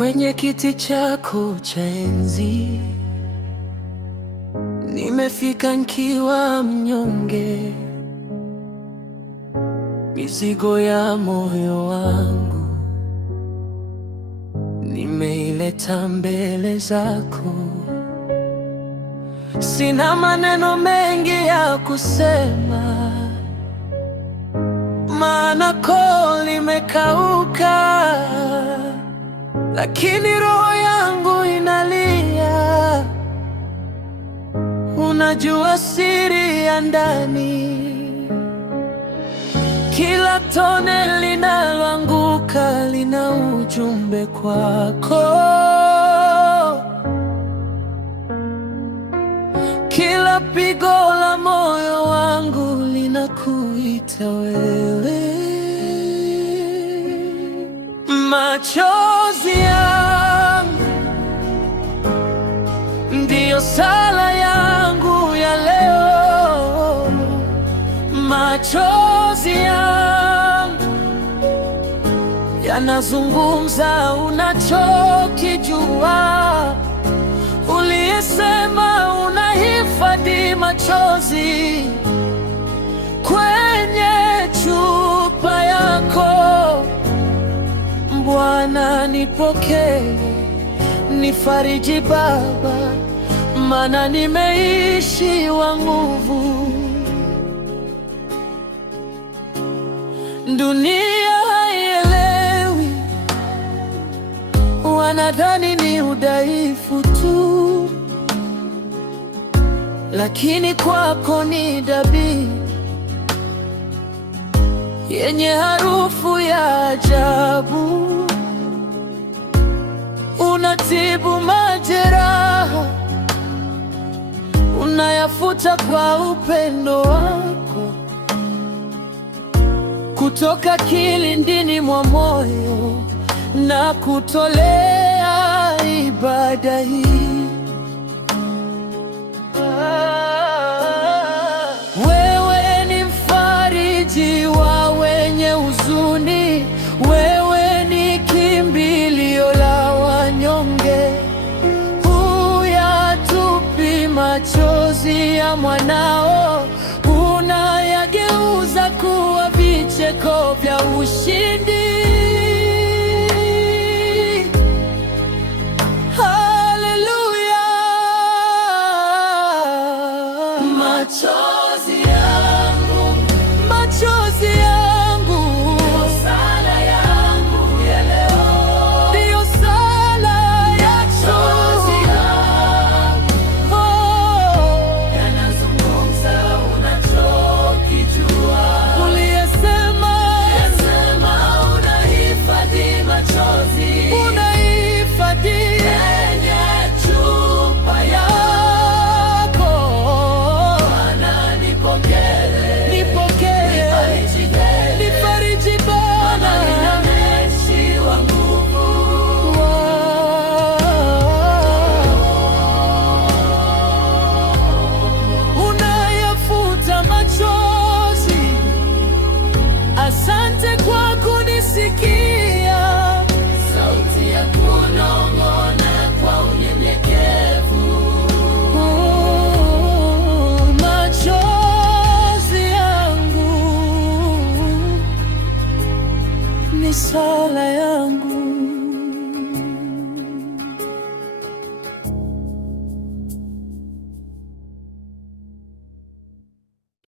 kwenye kiti chako cha enzi. Nimefika nikiwa mnyonge, mizigo ya moyo wangu nimeileta mbele zako. Sina maneno mengi ya kusema, maana koo limekauka, lakini roho yangu inalia. Unajua siri ya ndani, kila tone linaloanguka lina ujumbe kwako. Kila pigo la moyo wangu linakuita wewe. Machozi yangu ndiyo sala yangu ya leo. Machozi yangu yanazungumza unachokijua. Uliyesema unahifadhi machozi kwenye chupa yako. Bwana, nipokee, nifariji Baba, maana nimeishiwa nguvu. Dunia haielewi, wanadhani ni udhaifu tu, lakini kwako ni dhabihu yenye harufu ya ajabu. Unatibu majeraha, unayafuta kwa upendo wako. Kutoka kilindini mwa moyo na kutolea ibada hii. Wewe ni mfariji wa wenye huzuni, wewe ni kimbilio la wanyonge. Huyatupi machozi ya mwanao, unayageuza kuwa vicheko vya ushindi.